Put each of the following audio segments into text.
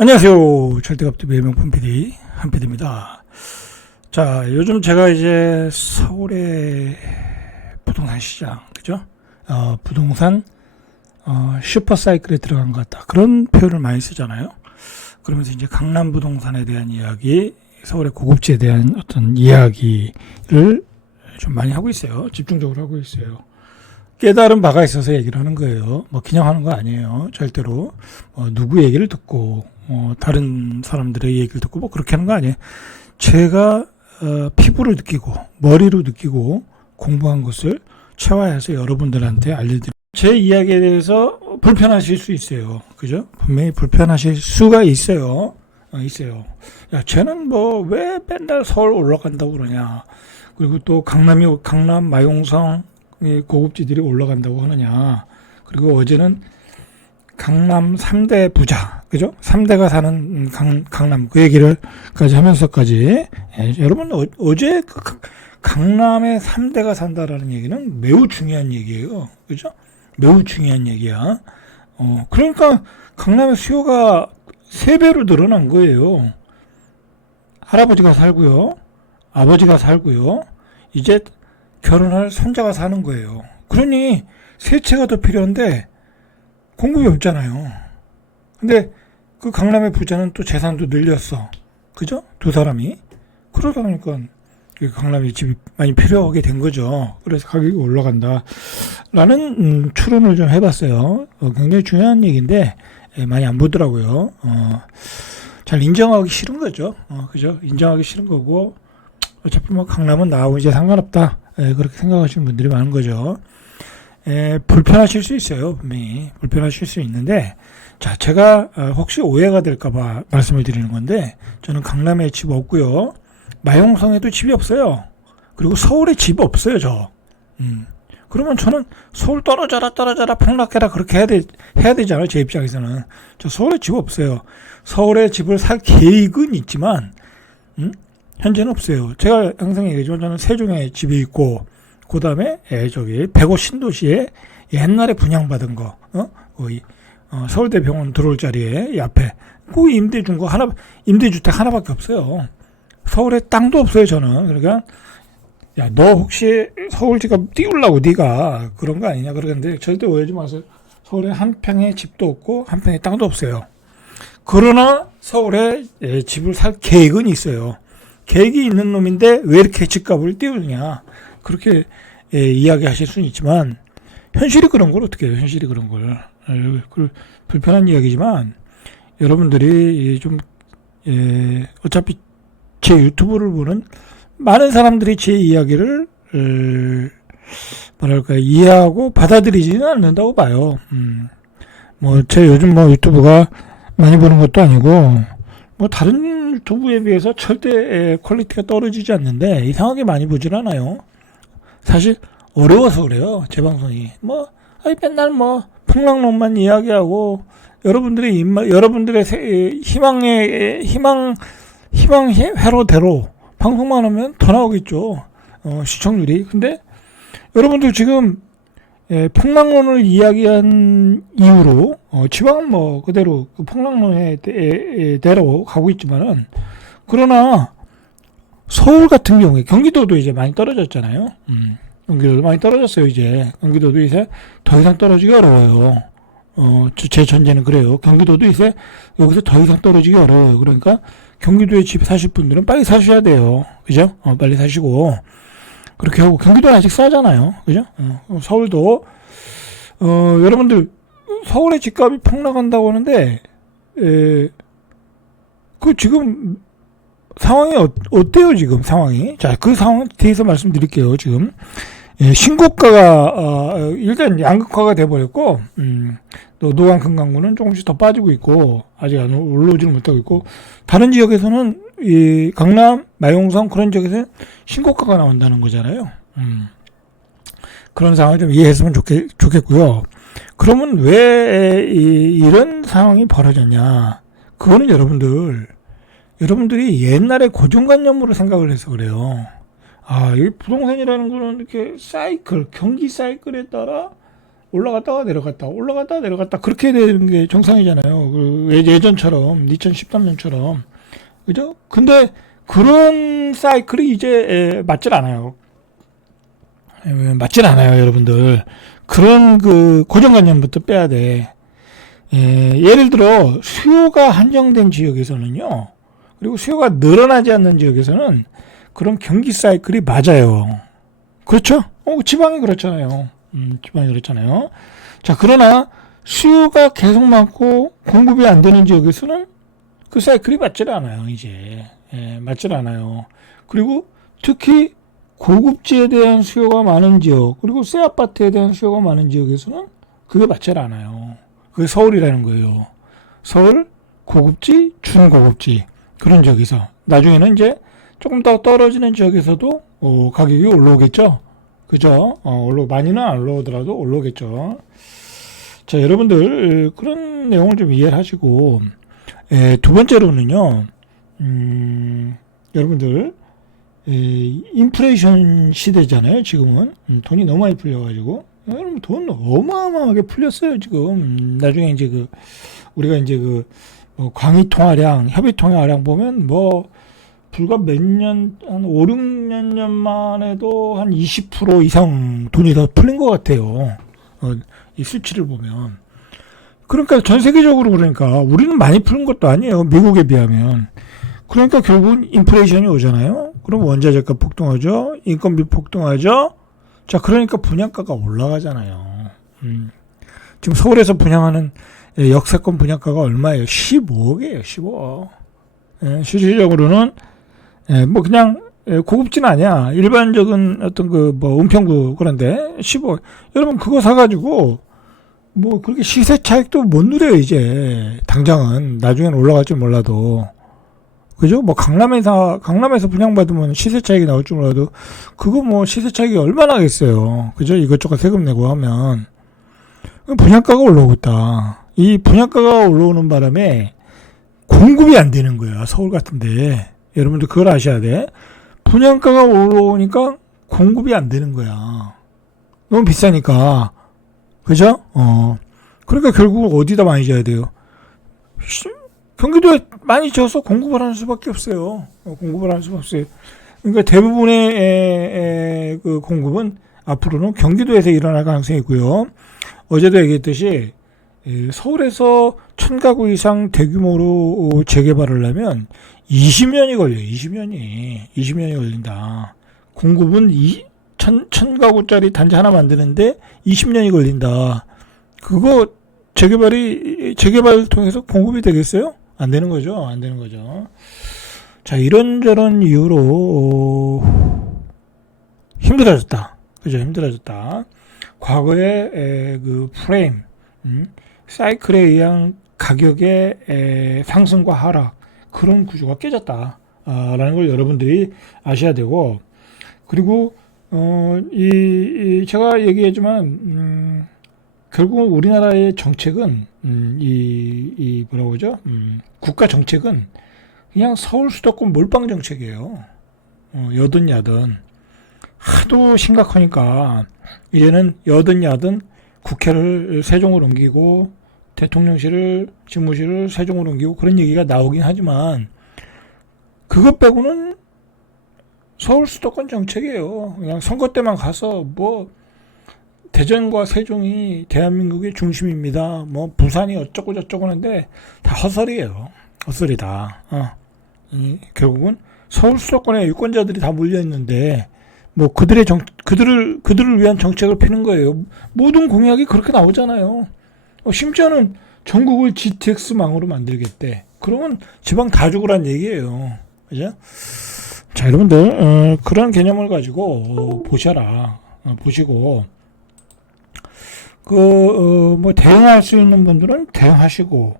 안녕하세요. 절대값TV의 명품 PD 한PD입니다. 자, 요즘 제가 이제 서울의 부동산 시장, 그죠? 부동산 슈퍼사이클에 들어간 것 같다, 그런 표현을 많이 쓰잖아요. 그러면서 이제 강남 부동산에 대한 이야기, 서울의 고급지에 대한 어떤 이야기를 좀 많이 하고 있어요. 집중적으로 하고 있어요. 깨달은 바가 있어서 얘기를 하는 거예요. 뭐 그냥 하는 거 아니에요. 절대로 누구 얘기를 듣고 다른 사람들의 얘기를 듣고 뭐 그렇게 하는 거 아니에요. 제가 피부로 느끼고 머리로 느끼고 공부한 것을 체화해서 여러분들한테 알려드립니다. 제 이야기에 대해서 불편하실 수 있어요. 그죠? 분명히 불편하실 수가 있어요. 있어요. 야, 쟤는 뭐 왜 맨날 서울 올라간다고 그러냐. 그리고 또 강남 마용성 고급지들이 올라간다고 하느냐. 그리고 어제는 강남 3대 부자, 그죠? 3대가 사는 강남, 그 얘기를까지 하면서까지, 여러분, 어제 강남에 3대가 산다라는 얘기는 매우 중요한 얘기예요. 그죠? 매우 중요한 얘기야. 그러니까 강남의 수요가 3배로 늘어난 거예요. 할아버지가 살고요. 아버지가 살고요. 이제 결혼할 손자가 사는 거예요. 그러니 세 채가 더 필요한데 공급이 없잖아요. 근데 그 강남의 부자는 또 재산도 늘렸어. 그죠? 두 사람이. 그러다 보니까 강남에 집이 많이 필요하게 된 거죠. 그래서 가격이 올라간다 라는 추론을 좀 해봤어요. 굉장히 중요한 얘기인데 많이 안 보더라고요. 잘 인정하기 싫은 거죠. 그죠? 인정하기 싫은 거고, 어차피 뭐 강남은 나하고 이제 상관없다, 그렇게 생각하시는 분들이 많은 거죠. 불편하실 수 있어요. 분명히 불편하실 수 있는데, 자, 제가 혹시 오해가 될까봐 말씀을 드리는 건데, 저는 강남에 집 없고요, 마용성에도 집이 없어요. 그리고 서울에 집 없어요, 저. 그러면 저는 서울 떨어져라 폭락해라 그렇게 해야 되잖아요. 제 입장에서는. 저 서울에 집 없어요. 서울에 집을 살 계획은 있지만 현재는 없어요. 제가 항상 얘기하지만 저는 세종에 집이 있고, 그 다음에 저기 105 신도시에 옛날에 분양받은 거, 서울대병원 들어올 자리에 이 앞에 거기 임대 준 거 하나, 임대주택 하나밖에 없어요. 서울에 땅도 없어요, 저는. 그러니까 야, 너 혹시 서울지갑 띄우려고 네가 그런 거 아니냐 그러는데, 절대 오해하지 마세요. 서울에 한 평의 집도 없고 한 평의 땅도 없어요. 그러나 서울에 집을 살 계획은 있어요. 계획이 있는 놈인데 왜 이렇게 집값을 띄우느냐, 그렇게 이야기하실 수는 있지만, 현실이 그런 걸 어떻게 해요. 현실이 그런 걸. 불편한 이야기지만 여러분들이 좀 어차피 제 유튜브를 보는 많은 사람들이 제 이야기를 이해하고 받아들이지는 않는다고 봐요. 뭐 제 요즘 뭐 유튜브가 많이 보는 것도 아니고, 뭐 다른 유튜브에 비해서 절대 퀄리티가 떨어지지 않는데 이상하게 많이 보질 않아요. 사실 어려워서 그래요. 제 방송이 맨날 뭐 풍랑론만 이야기하고, 여러분들의 희망 회로대로 방송만 하면 더 나오겠죠. 시청률이. 근데 여러분들 지금 폭락론을 이야기한 이후로 지방은 뭐 그대로 그 폭락론대로 가고 있지만은, 그러나 서울 같은 경우에 경기도도 이제 많이 떨어졌잖아요. 경기도도 많이 떨어졌어요. 이제 경기도도 이제 더 이상 떨어지기 어려워요. 제 전제는 그래요. 경기도도 이제 여기서 더 이상 떨어지기 어려워요. 그러니까 경기도에 집 사실 분들은 빨리 사셔야 돼요. 그죠? 빨리 사시고. 그렇게 하고, 경기도는 아직 싸잖아요. 그죠? 서울도, 여러분들, 서울의 집값이 폭락한다고 하는데, 그 지금 상황이 어때요, 지금 상황이? 자, 그 상황에 대해서 말씀드릴게요, 지금. 신고가가, 일단 양극화가 돼버렸고, 또 노강 금강구는 조금씩 더 빠지고 있고, 아직 안 올라오지는 못하고 있고, 다른 지역에서는 이 강남, 마용성 그런 지역에서는 신고가가 나온다는 거잖아요. 그런 상황을 좀 이해했으면 좋겠고요. 그러면 왜 이런 상황이 벌어졌냐? 그거는 여러분들이 옛날에 고정관념으로 생각을 해서 그래요. 이 부동산이라는 거는 이렇게 경기 사이클에 따라 올라갔다가 내려갔다 그렇게 되는 게 정상이잖아요. 예전처럼 2013년처럼 그죠? 근데 그런 사이클이 이제 맞질 않아요. 맞질 않아요, 여러분들. 그런 그 고정관념부터 빼야 돼. 예를 들어 수요가 한정된 지역에서는요. 그리고 수요가 늘어나지 않는 지역에서는 그런 경기 사이클이 맞아요. 그렇죠? 지방이 그렇잖아요. 지방이 그렇잖아요. 자, 그러나 수요가 계속 많고 공급이 안 되는 지역에서는 그 사이클이 맞질 않아요, 이제. 맞질 않아요. 그리고 특히 고급지에 대한 수요가 많은 지역, 그리고 새 아파트에 대한 수요가 많은 지역에서는 그게 맞질 않아요. 그게 서울이라는 거예요. 서울, 고급지, 중고급지. 그런 지역에서. 나중에는 이제 조금 더 떨어지는 지역에서도 가격이 올라오겠죠. 그죠? 많이는 안 올라오더라도 올라오겠죠. 자, 여러분들 그런 내용을 좀 이해를 하시고 두 번째로는요. 여러분들 인플레이션 시대잖아요. 지금은 돈이 너무 많이 풀려가지고 여러분 돈 어마어마하게 풀렸어요. 지금 나중에 이제 우리가 이제 광의 통화량, 협의 통화량 보면 불과 몇 년, 한 5, 6년 전만 해도 한 20% 이상 돈이 더 풀린 것 같아요. 이 수치를 보면. 그러니까 전 세계적으로 그러니까 우리는 많이 푸는 것도 아니에요. 미국에 비하면. 그러니까 결국은 인플레이션이 오잖아요. 그럼 원자재값 폭등하죠. 인건비 폭등하죠. 자, 그러니까 분양가가 올라가잖아요. 지금 서울에서 분양하는 역세권 분양가가 얼마예요? 15억이에요. 15억. 실질적으로는 그냥 고급지는 아니야. 일반적인 어떤 은평구 그런데 15억. 여러분 그거 사가지고 그렇게 시세 차익도 못 누려요. 이제 당장은 나중에는 올라갈 줄 몰라도. 그죠? 강남에서 분양받으면 시세 차익이 나올 줄 몰라도, 그거 시세 차익이 얼마나 하겠어요. 그죠? 이것저것 세금 내고 하면. 분양가가 올라오고 있다. 이 분양가가 올라오는 바람에 공급이 안 되는 거야. 서울 같은데. 여러분들 그걸 아셔야 돼. 분양가가 올라오니까 공급이 안 되는 거야. 너무 비싸니까. 그죠? 그러니까 결국 어디다 많이 줘야 돼요? 경기도에 많이 져서 공급을 하는 수밖에 없어요. 공급을 하는 수밖에 없어요. 그러니까 대부분의 그 공급은 앞으로는 경기도에서 일어날 가능성이 있고요. 어제도 얘기했듯이 서울에서 1000가구 이상 대규모로 재개발을 하면 20년이 걸려요. 20년이 걸린다. 공급은 1000가구짜리 단지 하나 만드는데 20년이 걸린다. 그거 재개발을 통해서 공급이 되겠어요? 안 되는 거죠. 자, 이런저런 이유로 힘들어졌다. 그죠? 힘들어졌다. 과거의 그 프레임, 사이클에 의한 가격의 상승과 하락, 그런 구조가 깨졌다. 라는 걸 여러분들이 아셔야 되고, 그리고 제가 얘기했지만 결국은 우리나라의 정책은 뭐라고 그러죠? 국가 정책은 그냥 서울 수도권 몰빵 정책이에요. 여든 야든 하도 심각하니까 이제는 여든 야든 국회를 세종으로 옮기고 대통령실을 집무실을 세종으로 옮기고 그런 얘기가 나오긴 하지만 그것 빼고는 서울 수도권 정책이에요. 그냥 선거 때만 가서 대전과 세종이 대한민국의 중심입니다. 부산이 어쩌고 저쩌고 하는데 다 헛소리예요. 헛소리다. 결국은 서울 수도권에 유권자들이 다 몰려 있는데 그들을 위한 정책을 피는 거예요. 모든 공약이 그렇게 나오잖아요. 심지어는 전국을 GTX망으로 만들겠대. 그러면 지방 다 죽으란 얘기예요. 그죠? 자, 여러분들 그런 개념을 가지고 보셔라. 보시고 대응할 수 있는 분들은 대응하시고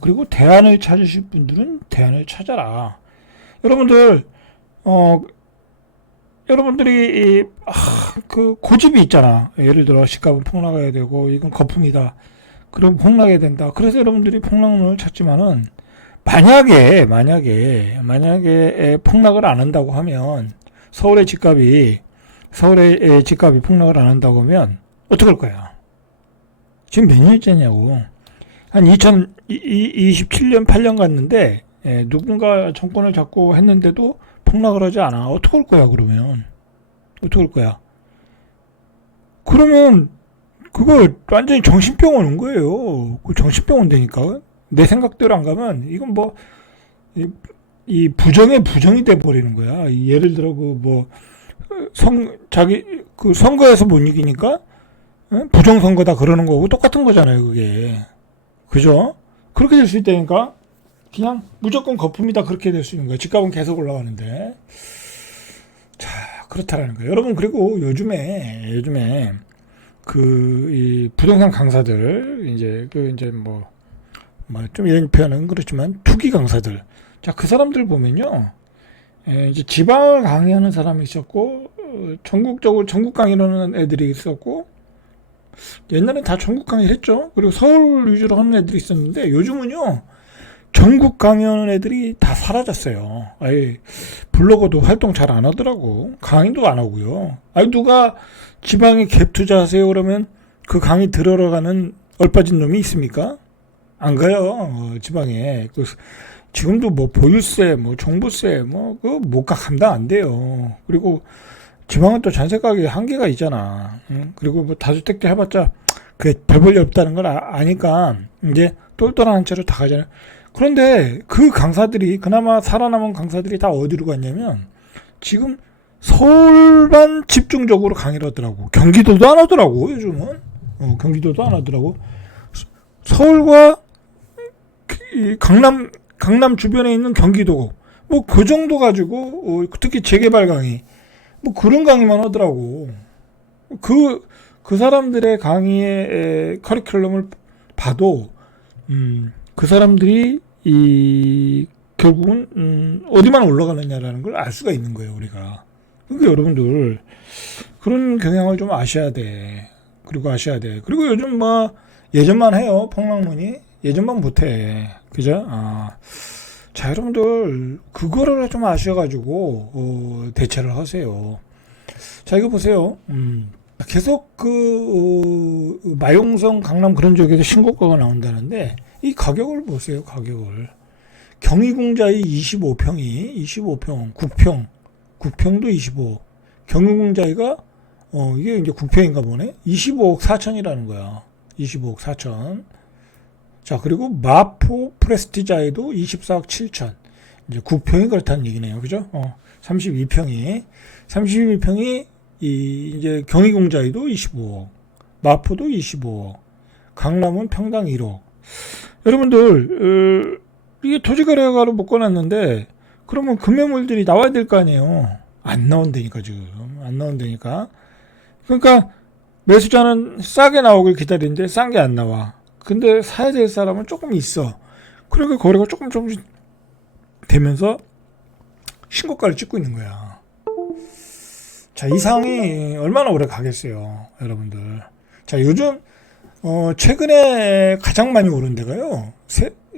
그리고 대안을 찾으실 분들은 대안을 찾아라. 여러분들 여러분들이 그 고집이 있잖아. 예를 들어 시값은 폭락해야 되고 이건 거품이다. 그럼 폭락해야 된다. 그래서 여러분들이 폭락론을 찾지만은 만약에 폭락을 안 한다고 하면 서울의 집값이 폭락을 안 한다고 하면 어떡할 거야? 지금 몇 년째냐고. 한 2027년, 8년 갔는데, 누군가 정권을 잡고 했는데도 폭락을 하지 않아. 어떻게 할 거야, 그러면? 어떻게 할 거야? 그러면, 그거 완전히 정신병원 온 거예요. 그 정신병원 되니까. 내 생각대로 안 가면, 이건 뭐, 이 부정의 부정이 돼 버리는 거야. 예를 들어, 그 선거에서 못 이기니까, 부정선거다 그러는 거고 똑같은 거잖아요, 그게. 그죠? 그렇게 될 수 있다니까? 그냥 무조건 거품이다 그렇게 될 수 있는 거예요. 집값은 계속 올라가는데. 자, 그렇다라는 거예요. 여러분, 그리고 요즘에, 이 부동산 강사들, 좀 이런 표현은 그렇지만, 투기 강사들. 자, 그 사람들 보면요. 이제 지방을 강의하는 사람이 있었고, 전국적으로, 전국 강의를 하는 애들이 있었고, 옛날엔 다 전국 강의를 했죠. 그리고 서울 위주로 하는 애들이 있었는데, 요즘은요, 전국 강의하는 애들이 다 사라졌어요. 아예 블로거도 활동 잘 안 하더라고. 강의도 안 하고요. 아니 누가 지방에 갭 투자하세요 그러면 그 강의 들으러 가는 얼빠진 놈이 있습니까? 안 가요. 지방에. 지금도 뭐 보유세, 뭐 종부세, 그못 감당 안 돼요. 그리고 지방은 또 전세 가격에 한계가 있잖아. 응? 그리고 뭐 다주택자 해봤자 그게 별 볼일 없다는 걸 아니까 이제 똘똘한 채로 다 가잖아요. 그런데 그 강사들이 그나마 살아남은 강사들이 다 어디로 갔냐면 지금 서울만 집중적으로 강의를 하더라고. 경기도도 안 하더라고 요즘은. 경기도도 안 하더라고. 서울과 이 강남 주변에 있는 경기도 뭐 그 정도 가지고 특히 재개발 강의 뭐 그런 강의만 하더라고. 그 사람들의 강의의 커리큘럼을 봐도 그 사람들이 결국은 어디만 올라가느냐라는 걸 알 수가 있는 거예요, 우리가. 그러니까 여러분들 그런 경향을 좀 아셔야 돼. 그리고 요즘 뭐 예전만 해요, 폭락문이. 예전만 못해. 그죠? 자, 여러분들 그거를 좀 아셔가지고 대처를 하세요. 자, 이거 보세요. 계속 마용성 강남 그런 쪽에서 신고가가 나온다는데 이 가격을 보세요. 가격을 경희궁자의 25평 9평도 25. 경희궁자이가 이게 이제 9평인가 보네. 25억 4천이라는 거야. 25억 4천. 자, 그리고 마포 프레스티자에도 24억 7천. 이제 9평이 그렇다는 얘기네요. 그죠? 32평이 이제 경희궁자에도 25억, 마포도 25억, 강남은 평당 1억. 여러분들 이게 토지거래가로 묶어놨는데 그러면 금매물들이 나와야 될 거 아니에요. 안 나온다니까 지금. 안 나온다니까. 그러니까 매수자는 싸게 나오길 기다리는데 싼 게 안 나와. 근데 사야 될 사람은 조금 있어. 그러니까 거래가 조금씩 되면서 신고가를 찍고 있는 거야. 자, 이 상황이 얼마나 오래 가겠어요, 여러분들. 자, 요즘 최근에 가장 많이 오른 데가요,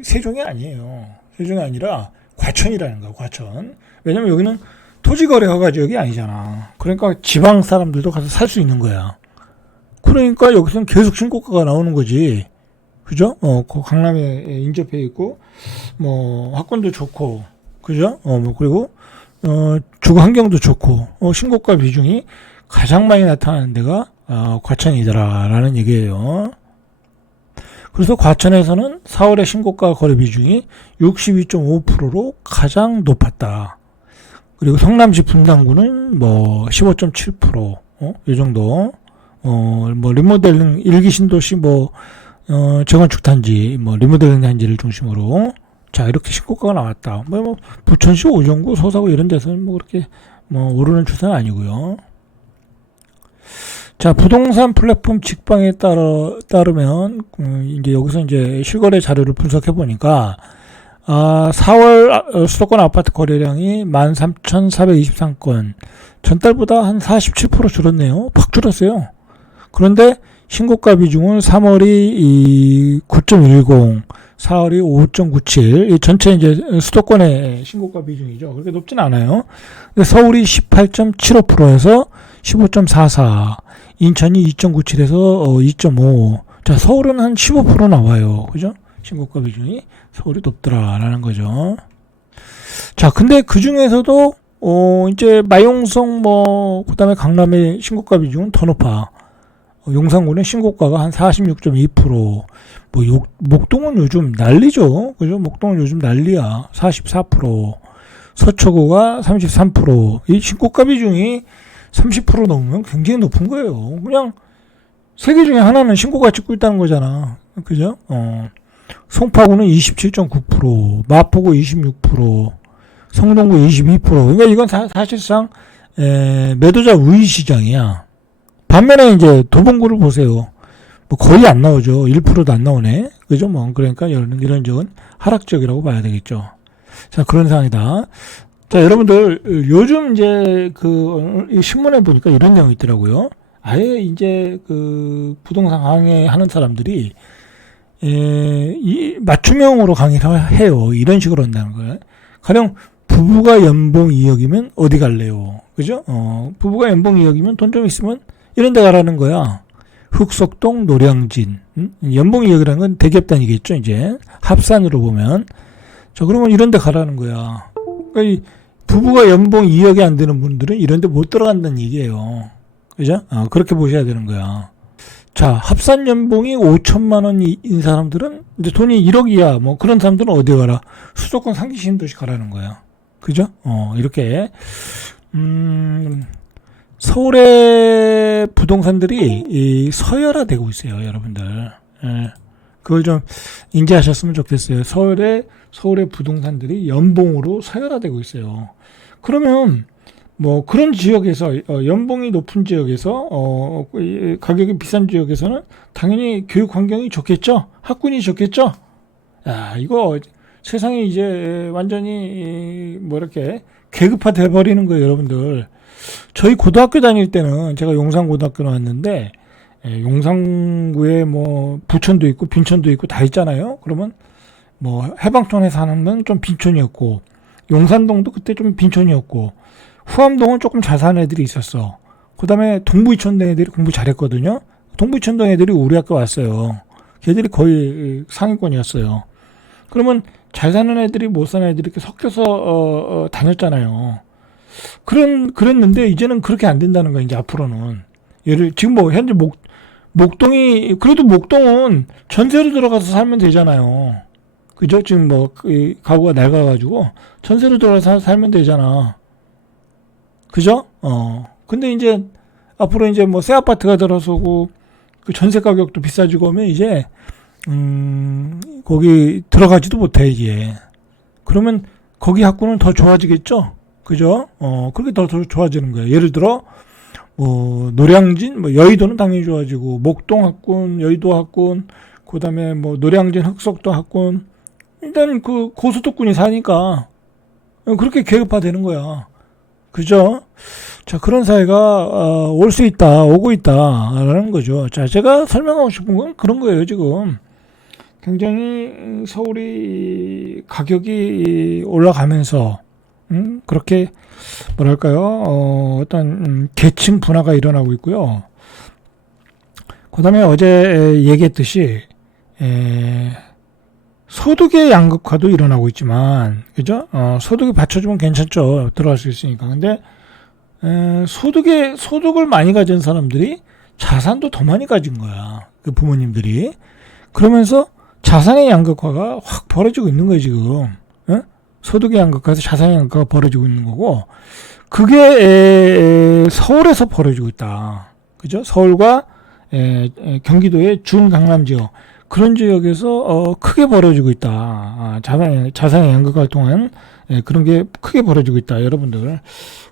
세종이 아니에요. 세종이 아니라 과천이라는 거야, 과천. 왜냐면 여기는 토지거래가 지역이 아니잖아. 그러니까 지방 사람들도 가서 살 수 있는 거야. 그러니까 여기서는 계속 신고가가 나오는 거지. 그죠? 그 강남에 인접해 있고, 뭐, 학군도 좋고, 그죠? 그리고, 주거 환경도 좋고, 신고가 비중이 가장 많이 나타나는 데가, 과천이더라라는 얘기예요. 그래서 과천에서는 4월의 신고가 거래 비중이 62.5%로 가장 높았다. 그리고 성남시 분당구는 뭐 15.7%, 이 정도. 뭐 리모델링 일기 신도시 재건축 단지, 리모델링 단지를 중심으로 자, 이렇게 신고가가 나왔다. 부천시 오정구, 서사구 이런 데서는 그렇게 오르는 추세는 아니고요. 자, 부동산 플랫폼 직방에 따르면 이제 여기서 이제 실거래 자료를 분석해 보니까 4월 수도권 아파트 거래량이 13,423건, 전달보다 한 47% 줄었네요. 팍 줄었어요. 그런데 신고가 비중은 3월이 9.10, 4월이 5.97, 전체 이제 수도권의 신고가 비중이죠. 그렇게 높진 않아요. 근데 서울이 18.75%에서 15.44, 인천이 2.97에서 2.5, 자, 서울은 한 15% 나와요. 그죠? 신고가 비중이 서울이 높더라라는 거죠. 자, 근데 그 중에서도 이제 마용성 그 다음에 강남의 신고가 비중은 더 높아. 용산구는 신고가가 한 46.2%. 목동은 요즘 난리죠. 그죠? 목동은 요즘 난리야. 44%. 서초구가 33%. 이 신고가 비중이 30% 넘으면 굉장히 높은 거예요. 그냥 세 개 중에 하나는 신고가 찍고 있다는 거잖아. 그죠? 송파구는 27.9%, 마포구 26%, 성동구 22%. 그러니까 이건 사실상 매도자 우위 시장이야. 반면에 이제 도봉구를 보세요. 거의 안 나오죠. 1%도 안 나오네. 그죠? 그러니까 이런 적은 하락적이라고 봐야 되겠죠. 자, 그런 상황이다. 자, 여러분들 요즘 이제 신문에 보니까 이런 내용이 있더라고요. 아예 이제 부동산 강의하는 사람들이 이 맞춤형으로 강의를 해요. 이런 식으로 한다는 거예요. 가령 부부가 연봉 2억이면 어디 갈래요? 그죠? 부부가 연봉 2억이면 돈 좀 있으면 이런 데 가라는 거야. 흑석동, 노량진. 연봉 2억이라는 건 대기업 단위겠죠, 이제. 합산으로 보면. 자, 그러면 이런 데 가라는 거야. 그러니까 이 부부가 연봉 2억이 안 되는 분들은 이런 데 못 들어간다는 얘기예요. 그죠? 그렇게 보셔야 되는 거야. 자, 합산 연봉이 5천만 원인 사람들은 이제 돈이 1억이야. 그런 사람들은 어디 가라? 수도권 상기 신도시 가라는 거야. 그죠? 이렇게 서울의 부동산들이 서열화되고 있어요, 여러분들. 그걸 좀 인지하셨으면 좋겠어요. 서울의 부동산들이 연봉으로 서열화되고 있어요. 그러면 그런 지역에서 연봉이 높은 지역에서 가격이 비싼 지역에서는 당연히 교육 환경이 좋겠죠. 학군이 좋겠죠. 야, 이거 세상이 이제 완전히 이렇게 계급화돼 버리는 거예요, 여러분들. 저희 고등학교 다닐 때는 제가 용산고등학교 나왔는데 용산구에 부천도 있고 빈천도 있고 다 있잖아요. 그러면 해방촌에 사는 좀 빈촌이었고 용산동도 그때 좀 빈촌이었고 후암동은 조금 잘 사는 애들이 있었어. 그 다음에 동부이촌동 애들이 공부 잘했거든요. 동부이촌동 애들이 우리 학교 왔어요. 걔들이 거의 상위권이었어요. 그러면 잘 사는 애들이 못 사는 애들이 이렇게 섞여서 다녔잖아요. 그랬는데 이제는 그렇게 안 된다는 거야. 이제 앞으로는 지금 현재 목동이 그래도 목동은 전세로 들어가서 살면 되잖아요. 그죠? 지금 가구가 낡아가지고 전세로 들어가서 살면 되잖아. 그죠? 근데 이제 앞으로 이제 새 아파트가 들어서고 그 전세 가격도 비싸지고 하면 이제 거기 들어가지도 못해 이제. 그러면 거기 학군은 더 좋아지겠죠? 그죠? 그렇게 더 좋아지는 거예요. 예를 들어 노량진, 여의도는 당연히 좋아지고 목동 학군, 여의도 학군, 그다음에 노량진, 흑석동 학군. 일단 그 고수도권이 사니까 그렇게 계급화되는 거야. 그죠? 자, 그런 사회가 올 수 있다, 오고 있다라는 거죠. 자, 제가 설명하고 싶은 건 그런 거예요, 지금. 굉장히 서울이 가격이 올라가면서 그렇게 어떤 계층 분화가 일어나고 있고요. 그다음에 어제 얘기했듯이 소득의 양극화도 일어나고 있지만, 그죠? 소득이 받쳐주면 괜찮죠. 들어갈 수 있으니까. 근데 소득을 많이 가진 사람들이 자산도 더 많이 가진 거야. 그 부모님들이. 그러면서 자산의 양극화가 확 벌어지고 있는 거예요, 지금. 소득의 양극화에서 자산의 양극화가 벌어지고 있는 거고, 그게 서울에서 벌어지고 있다. 그죠? 서울과 경기도의 중강남 지역, 그런 지역에서 크게 벌어지고 있다. 자산의 양극화를 통한 그런 게 크게 벌어지고 있다. 여러분들,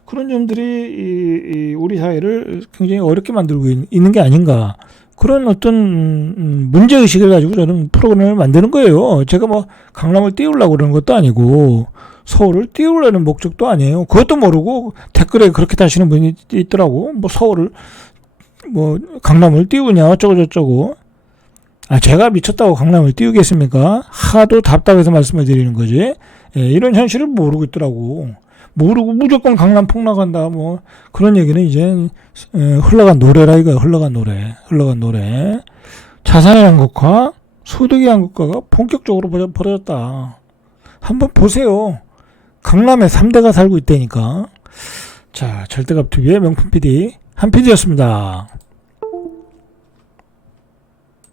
그런 점들이 우리 사회를 굉장히 어렵게 만들고 있는 게 아닌가. 그런 어떤 문제의식을 가지고 저는 프로그램을 만드는 거예요. 제가 강남을 띄우려고 그러는 것도 아니고 서울을 띄우려는 목적도 아니에요. 그것도 모르고 댓글에 그렇게 다시는 분이 있더라고. 서울을 강남을 띄우냐 어쩌고저쩌고. 제가 미쳤다고 강남을 띄우겠습니까? 하도 답답해서 말씀을 드리는 거지. 이런 현실을 모르고 있더라고. 모르고 무조건 강남 폭락한다 그런 얘기는 이제 흘러간 노래라 이거야. 흘러간 노래. 자산의 양극화, 소득의 양극화가 본격적으로 벌어졌다. 한번 보세요. 강남에 3대가 살고 있다니까. 자, 절대값 TV의 명품 PD 한 PD였습니다.